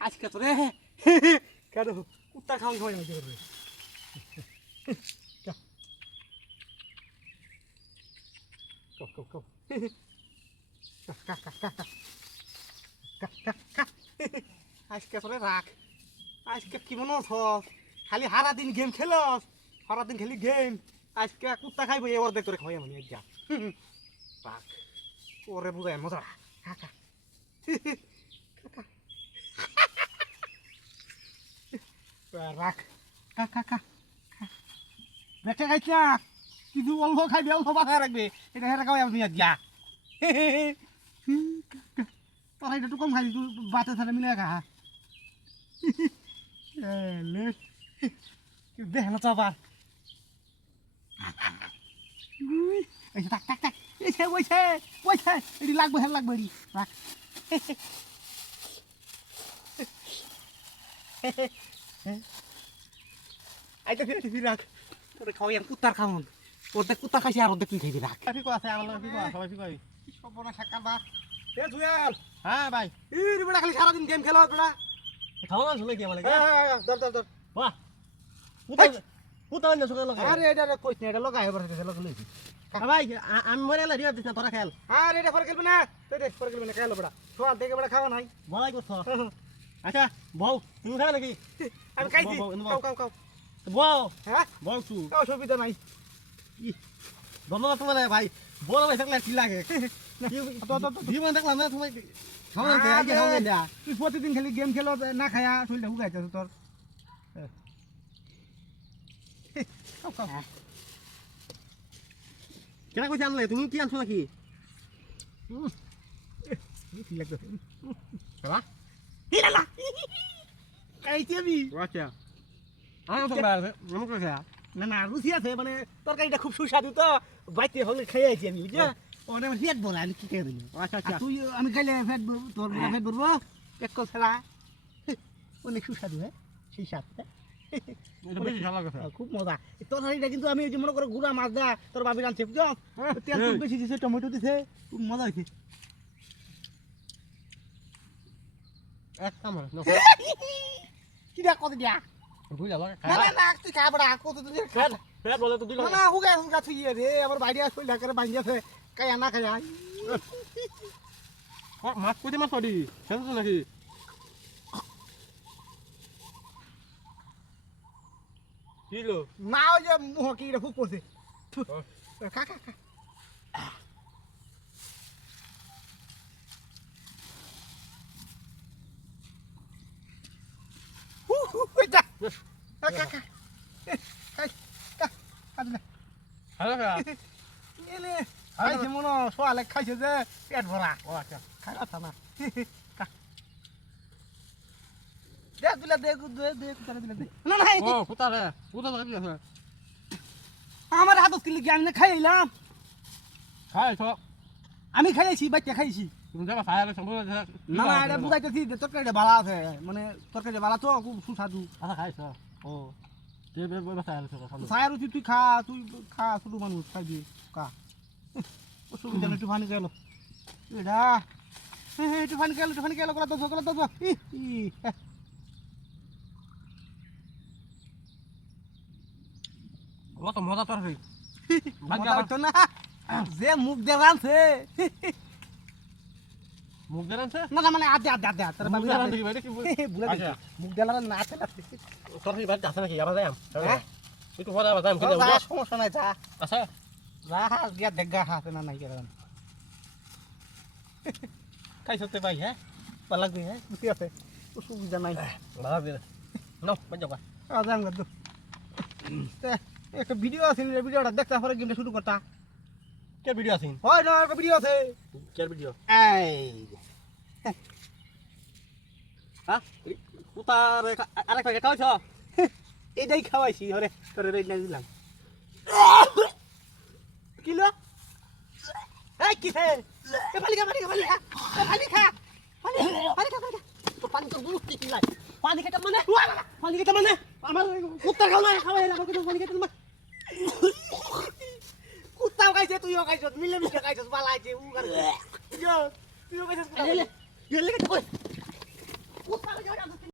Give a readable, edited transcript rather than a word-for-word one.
আজকে তো রে কেন কুত্তার খাওয়ান খাওয়াই আমাকে করবে আজকে তোরে রাখ আজকে কি মনে হস খালি সারা দিন গেম খেলস সারা দিন খালি গেম আজকে কুত্তা খাইব এবার দেখ তোরে খাওয়াই আমি যা রাখ ওরে বুঝাই মজা কাকা রাখ কাকা দেখে খাইছ না কিছু অল্প খাইবে অল্প বাঁচা রাখবে এটা হেরা খাওয়াই আমি যা তোরা এটা একটু কম খাইবি তুই বাচ্চা ছেলে মিলে খা দেখ না তো আবার এই টাক টাক টাক এইছে ওইছে ওইছে এটি লাগবে হ্যাঁ লাগবে এটি রাখ আইটা ফিরে রাখ তোরে খাওয়াই আমি কুত্তার খাওয়ান ওদের কুত্তা খাইছি আর ওদের কি খাইবি রাখ ফিকো আছে আমার ফিকো সবাই ফিকো সবনা সাকার বা এ জুয়েল হ্যাঁ ভাই এই বড় খালি সারা দিন গেম খেলা বড় খাওয়া শুনে কি মানে দর দর দর বাহ পুতা না সুগা লাগা আরে এটা কইছ না এটা লাগাই এবার থেকে লাগা লইছি ভাই আমি মরে গেল দিও দিছ তোরা খেল আরে এটা ফর খেলবি না তুই দেখ ফর খেলবি না খেল বড় সোয়াল দেখে বড় খাওয়া নাই বলাই করছ আচ্ছা বউ তুমি খাও নাকি আমি খাইছি খাও খাও খাও বউ হ্যাঁ বউ তু অসুবিধা নাই ধন্যবাদ তোমার ভাই বড় ভাই থাকলে কি লাগে জীবন দেখলাম না তুমি তুই প্রতিদিন খালি গেম খেলো না খায়া শরীরটা হুকাইছে তোর কেনা কইছে আনলে তুমি কি আনছো নাকি কি লাগতো বাবা হিলালা খাইছি আমি আচ্ছা আমি তো বাইরে মনে করে না না রুচি আছে মানে তরকারিটা খুব সুস্বাদু তো বাইতে হলে খেয়ে আইছি আমি বুঝছো ওরে আমার ফেট বলা আমি কি খেয়ে দিলাম আচ্ছা আচ্ছা তুই আমি খাইলে ফেট তোর ফেট বলবো পেট কল ফেলা অনেক সুস্বাদু হ্যাঁ সেই স্বাদ খুব মজা তরকারিটা কিন্তু আমি মনে করো গুড়া মাছ দা তোর বাবি রাঁধছে বুঝছো তেল খুব বেশি দিছে টমেটো দিছে খুব মজা হয়েছে এক কামড় কি দেখ কত দিয়া বুঝলা না না তুই খা বড়া কত তুই খা ফেট বলে তো দিলা না হুগা হুগা তুই রে আমার বাইরে আসল ঢাকারে বাঙ্গিয়াছে কায়া না খায়া মাছ কইতে মাছ পড়ি খেলছ নাকি কিলো না ওই যে মুহ কি রে খুব পড়ছে খা খা খা ওইটা খা খা খা হ্যালো এলে খাইছে মনে সোয়ালে খাইছে যে পেট ভরা ও আচ্ছা খাই কথা না দেখ দিলা দেখ দেখ দিলা দে না না ও কোথা রে কোথা কি আছে আমার হাত কিলি কি আমি খাইলাম খাইছো আমি খাইছি বাচ্চা খাইছি তুমি যাবা খাইলে সম্ভব না না এটা বুঝাইতেছি তরকারিটা ভালো আছে মানে তরকারিটা ভালো তো খুব সুস্বাদু আচ্ছা খাইছো ও তুই বেবে সায়ার তুই খা তুই খা শুধু মানুষ খাইবি কা অসুবিধা নেই একটু পানি গেল এটা একটু পানি গেল কলা দশ তো মজা তোর তো না যে মুখ দিয়ে রাঁধছে মুখ দিয়ে রাঁধছে না মানে আদে তোর মুখ দিয়ে না আছে তোর বাড়িতে আছে নাকি আবার যাই তুই তো পরে আবার যাই সমস্যা নাই যা আচ্ছা রাহা গিয়া দেখা হাতে না নাই কেন খাইছতে ভাই হ্যাঁ ভালো লাগবে হ্যাঁ বুঝতে আছে অসুবিধা নাই ভালো লাগবে নাও বাজা বা আজাম গদ একটা ভিডিও আছে ভিডিওটা দেখতে পরে গেমটা শুরু করতা কে ভিডিও আছে হয় না একটা ভিডিও আছে কে ভিডিও এই হ্যাঁ পুতার আরেক প্যাকেট খাওয়াইছ এইটাই খাওয়াইছি হরে তোরে রেডি দিলাম কিলো এই কি হে এ পানি খা তো পানি তো গুলো কি লাই পানি খেতে মানে আমার কুত্তা খাও না খাওয়াই না কিন্তু পানি খেতে মানে কুত্তাও খাইছে তুইও খাইছ মিলে মিশে খাইছস বালাইছে উ করে তুইও খাইছস এলে কে কই